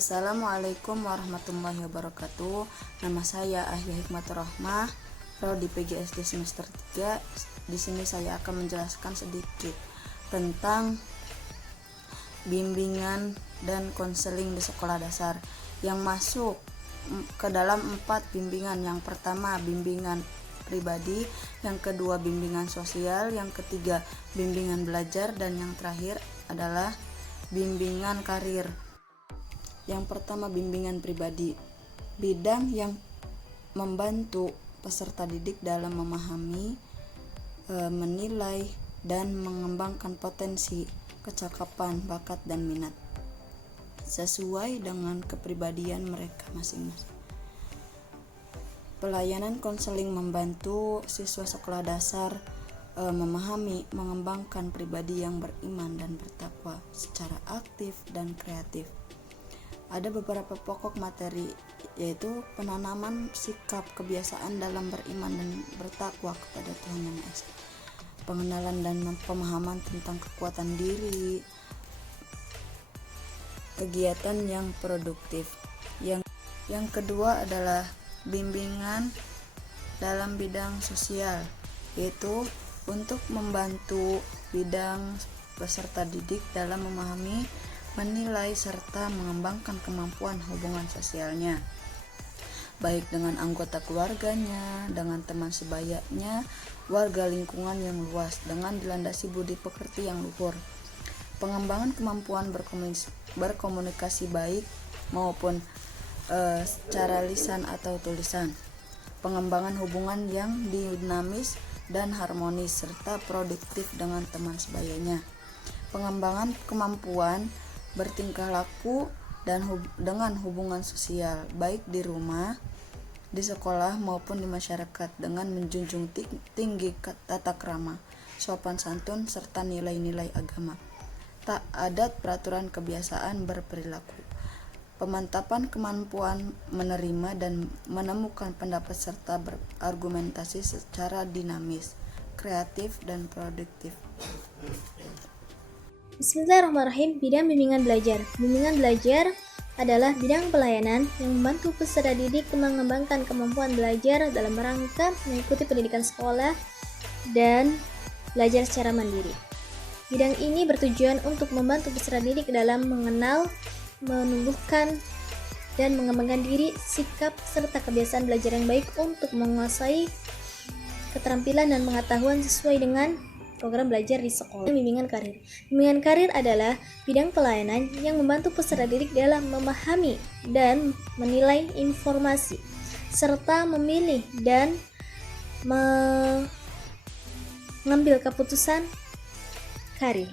Assalamualaikum warahmatullahi wabarakatuh. Nama saya Ahya Hikmatur Rahmah, Prodi PGSD semester 3. Di sini saya akan menjelaskan sedikit tentang bimbingan dan konseling di sekolah dasar yang masuk ke dalam 4 bimbingan. Yang pertama bimbingan pribadi, yang kedua bimbingan sosial, yang ketiga bimbingan belajar, dan yang terakhir adalah bimbingan karir. Yang pertama bimbingan pribadi, bidang yang membantu peserta didik dalam memahami, menilai, dan mengembangkan potensi, kecakapan, bakat, dan minat sesuai dengan kepribadian mereka masing-masing. Pelayanan konseling membantu siswa sekolah dasar memahami, mengembangkan pribadi yang beriman dan bertakwa secara aktif dan kreatif. Ada beberapa pokok materi, yaitu penanaman sikap kebiasaan dalam beriman dan bertakwa kepada Tuhan Yang Maha Esa, pengenalan dan pemahaman tentang kekuatan diri, kegiatan yang produktif. Yang kedua adalah bimbingan dalam bidang sosial, yaitu untuk membantu bidang peserta didik dalam memahami, menilai, serta mengembangkan kemampuan hubungan sosialnya, baik dengan anggota keluarganya, dengan teman sebayanya, warga lingkungan yang luas, dengan dilandasi budi pekerti yang luhur. Pengembangan kemampuan berkomunikasi baik maupun secara lisan atau tulisan, pengembangan hubungan yang dinamis dan harmonis serta produktif dengan teman sebayanya, pengembangan kemampuan bertingkah laku dan dengan hubungan sosial baik di rumah, di sekolah maupun di masyarakat, dengan menjunjung tinggi tata krama, sopan santun, serta nilai-nilai agama, tak adat, peraturan, kebiasaan berperilaku, pemantapan kemampuan menerima dan menemukan pendapat serta berargumentasi secara dinamis, kreatif, dan produktif. Bismillahirrahmanirrahim. Bidang bimbingan belajar. Bimbingan belajar adalah bidang pelayanan yang membantu peserta didik mengembangkan kemampuan belajar dalam rangka mengikuti pendidikan sekolah dan belajar secara mandiri. Bidang ini bertujuan untuk membantu peserta didik dalam mengenal, menumbuhkan, dan mengembangkan diri, sikap, serta kebiasaan belajar yang baik untuk menguasai keterampilan dan pengetahuan sesuai dengan program belajar di sekolah. Bimbingan karir. Bimbingan karir adalah bidang pelayanan yang membantu peserta didik dalam memahami dan menilai informasi, serta memilih dan mengambil keputusan karir.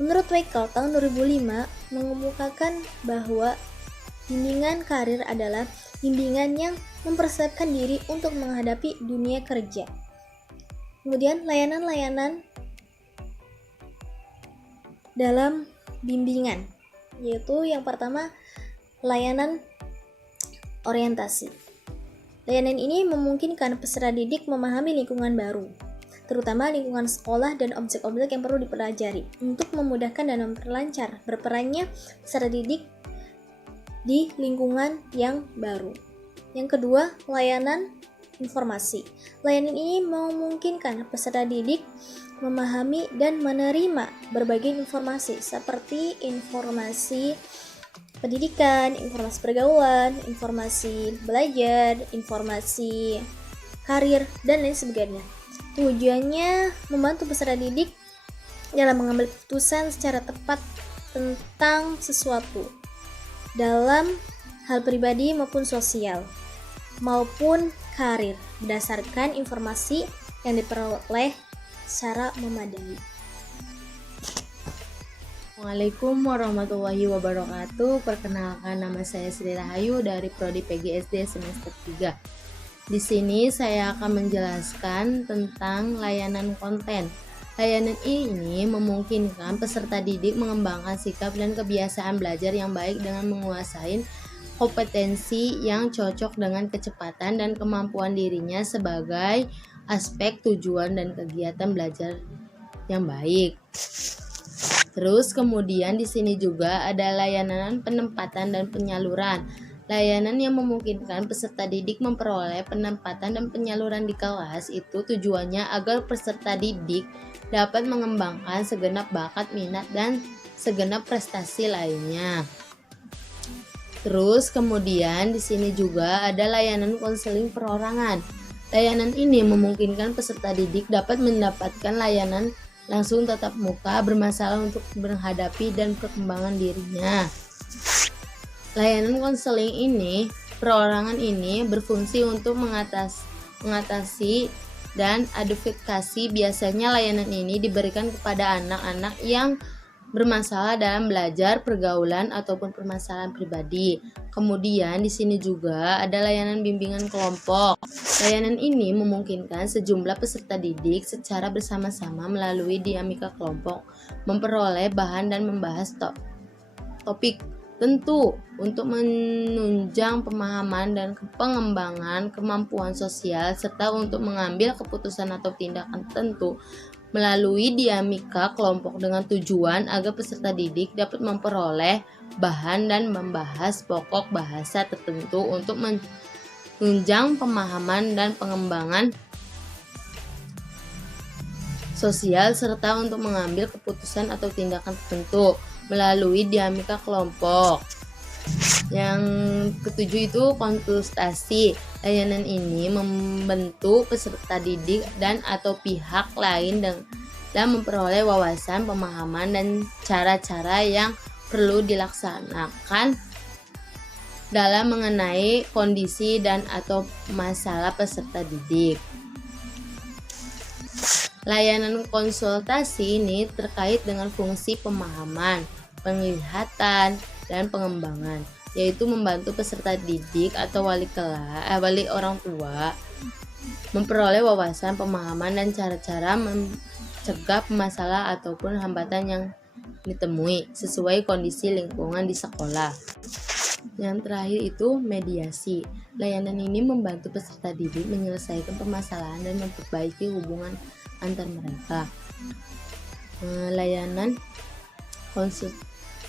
Menurut Weikel tahun 2005 mengemukakan bahwa bimbingan karir adalah bimbingan yang mempersiapkan diri untuk menghadapi dunia kerja. Kemudian layanan-layanan dalam bimbingan, yaitu yang pertama layanan orientasi. Layanan ini memungkinkan peserta didik memahami lingkungan baru, terutama lingkungan sekolah dan objek-objek yang perlu dipelajari untuk memudahkan dan memperlancar berperannya peserta didik di lingkungan yang baru. Yang kedua, layanan informasi. Layanan ini memungkinkan peserta didik memahami dan menerima berbagai informasi seperti informasi pendidikan, informasi pergaulan, informasi belajar, informasi karir, dan lain sebagainya. Tujuannya membantu peserta didik dalam mengambil keputusan secara tepat tentang sesuatu dalam hal pribadi maupun sosial maupun karir berdasarkan informasi yang diperoleh secara memadai. Assalamualaikum warahmatullahi wabarakatuh. Perkenalkan, nama saya Sri Rahayu dari Prodi PGSD semester 3. Di sini saya akan menjelaskan tentang layanan konten. Layanan ini memungkinkan peserta didik mengembangkan sikap dan kebiasaan belajar yang baik dengan menguasai kompetensi yang cocok dengan kecepatan dan kemampuan dirinya sebagai aspek tujuan dan kegiatan belajar yang baik. Terus kemudian di sini juga ada layanan penempatan dan penyaluran. Layanan yang memungkinkan peserta didik memperoleh penempatan dan penyaluran di kelas itu tujuannya agar peserta didik dapat mengembangkan segenap bakat, minat, dan segenap prestasi lainnya. Terus kemudian di sini juga ada layanan konseling perorangan. Layanan ini memungkinkan peserta didik dapat mendapatkan layanan langsung tatap muka bermasalah untuk menghadapi dan perkembangan dirinya. Layanan konseling ini, perorangan ini berfungsi untuk mengatasi dan advokasi. Biasanya layanan ini diberikan kepada anak-anak yang bermasalah dalam belajar, pergaulan, ataupun permasalahan pribadi. Kemudian di sini juga ada layanan bimbingan kelompok. Layanan ini memungkinkan sejumlah peserta didik secara bersama-sama melalui dinamika kelompok memperoleh bahan dan membahas topik tentu untuk menunjang pemahaman dan pengembangan kemampuan sosial serta untuk mengambil keputusan atau tindakan tentu melalui dinamika kelompok dengan tujuan agar peserta didik dapat memperoleh bahan dan membahas pokok bahasa tertentu untuk menunjang pemahaman dan pengembangan sosial serta untuk mengambil keputusan atau tindakan tertentu melalui dinamika kelompok. Yang ketujuh itu konsultasi. Layanan ini membentuk peserta didik dan atau pihak lain dan memperoleh wawasan, pemahaman, dan cara-cara yang perlu dilaksanakan dalam mengenai kondisi dan atau masalah peserta didik. Layanan konsultasi ini terkait dengan fungsi pemahaman, penglihatan, dan pengembangan, yaitu membantu peserta didik atau wali orang tua memperoleh wawasan, pemahaman, dan cara-cara mencegah masalah ataupun hambatan yang ditemui sesuai kondisi lingkungan di sekolah. Yang terakhir itu mediasi. Layanan ini membantu peserta didik menyelesaikan permasalahan dan memperbaiki hubungan antar mereka.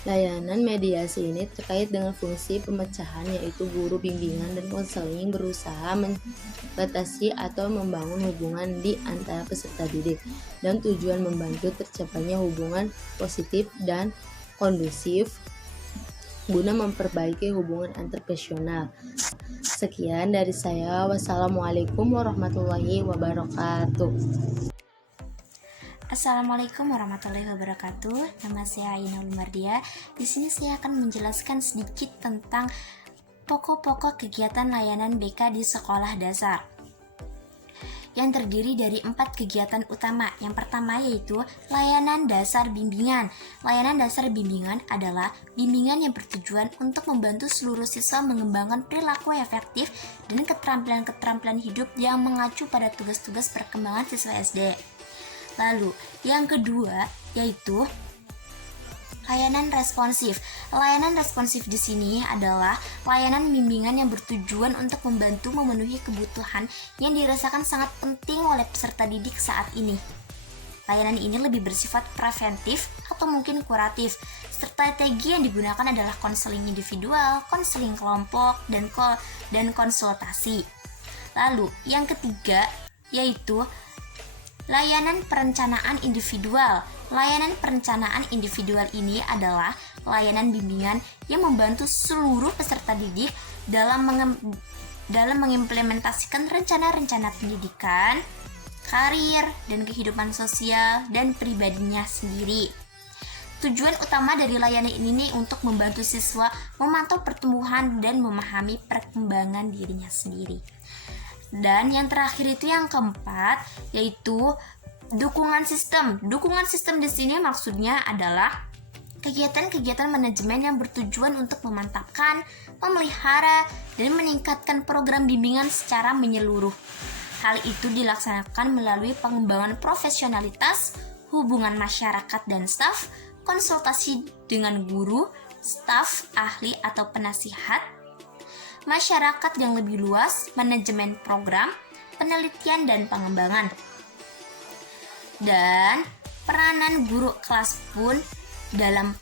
Layanan mediasi ini terkait dengan fungsi pemecahan, yaitu guru bimbingan dan konseling berusaha membatasi atau membangun hubungan di antara peserta didik dan tujuan membantu tercapainya hubungan positif dan kondusif guna memperbaiki hubungan antarpersonal. Sekian dari saya. Wassalamualaikum warahmatullahi wabarakatuh. Assalamualaikum warahmatullahi wabarakatuh. Nama saya Aina Lumardia. Di sini saya akan menjelaskan sedikit tentang pokok-pokok kegiatan layanan BK di sekolah dasar, yang terdiri dari 4 kegiatan utama. Yang pertama yaitu layanan dasar bimbingan. Layanan dasar bimbingan adalah bimbingan yang bertujuan untuk membantu seluruh siswa mengembangkan perilaku efektif dan keterampilan-keterampilan hidup yang mengacu pada tugas-tugas perkembangan siswa SD. Lalu, yang kedua yaitu layanan responsif. Layanan responsif di sini adalah layanan bimbingan yang bertujuan untuk membantu memenuhi kebutuhan yang dirasakan sangat penting oleh peserta didik saat ini. Layanan ini lebih bersifat preventif atau mungkin kuratif. Strategi yang digunakan adalah konseling individual, konseling kelompok, dan konsultasi. Lalu, yang ketiga yaitu layanan perencanaan individual. Layanan perencanaan individual ini adalah layanan bimbingan yang membantu seluruh peserta didik dalam mengimplementasikan rencana-rencana pendidikan, karir, dan kehidupan sosial dan pribadinya sendiri. Tujuan utama dari layanan ini untuk membantu siswa memantau pertumbuhan dan memahami perkembangan dirinya sendiri. Dan yang terakhir itu yang keempat yaitu dukungan sistem. Dukungan sistem di sini maksudnya adalah kegiatan-kegiatan manajemen yang bertujuan untuk memantapkan, memelihara, dan meningkatkan program bimbingan secara menyeluruh. Hal itu dilaksanakan melalui pengembangan profesionalitas, hubungan masyarakat dan staf, konsultasi dengan guru, staf, ahli atau penasihat, masyarakat yang lebih luas, manajemen program, penelitian dan pengembangan. Dan peranan guru kelas pun dalam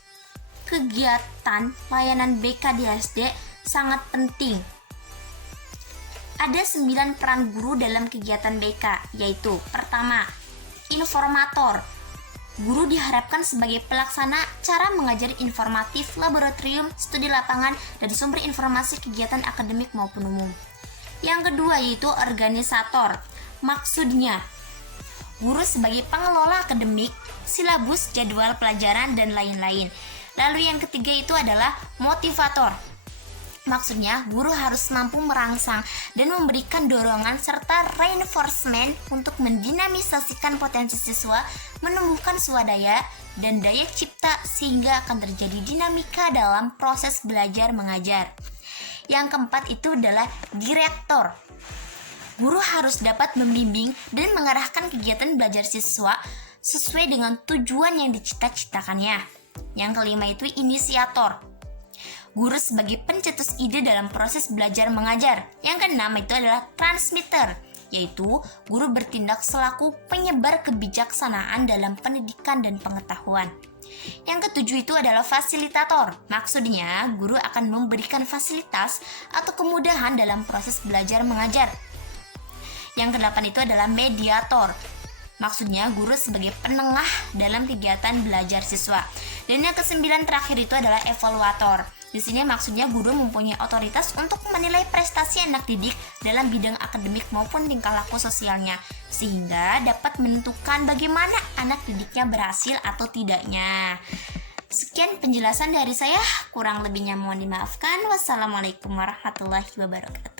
kegiatan layanan BK di SD sangat penting. Ada 9 peran guru dalam kegiatan BK, yaitu pertama, informator. Guru diharapkan sebagai pelaksana cara mengajar informatif, laboratorium, studi lapangan, dan sumber informasi kegiatan akademik maupun umum. Yang kedua yaitu organisator. Maksudnya, guru sebagai pengelola akademik, silabus, jadwal pelajaran, dan lain-lain. Lalu yang ketiga itu adalah motivator. Maksudnya, guru harus mampu merangsang dan memberikan dorongan serta reinforcement untuk mendinamisasikan potensi siswa, menumbuhkan swadaya dan daya cipta sehingga akan terjadi dinamika dalam proses belajar mengajar. Yang keempat itu adalah direktor. Guru harus dapat membimbing dan mengarahkan kegiatan belajar siswa sesuai dengan tujuan yang dicita-citakannya. Yang kelima itu inisiator. Guru sebagai pencetus ide dalam proses belajar mengajar. Yang keenam itu adalah transmitter, yaitu guru bertindak selaku penyebar kebijaksanaan dalam pendidikan dan pengetahuan. Yang ketujuh itu adalah fasilitator. Maksudnya, guru akan memberikan fasilitas atau kemudahan dalam proses belajar mengajar. Yang kedelapan itu adalah mediator. Maksudnya, guru sebagai penengah dalam kegiatan belajar siswa. Dan yang kesembilan terakhir itu adalah evaluator. Di sini maksudnya guru mempunyai otoritas untuk menilai prestasi anak didik dalam bidang akademik maupun tingkah laku sosialnya, sehingga dapat menentukan bagaimana anak didiknya berhasil atau tidaknya. Sekian penjelasan dari saya, kurang lebihnya mohon dimaafkan. Wassalamualaikum warahmatullahi wabarakatuh.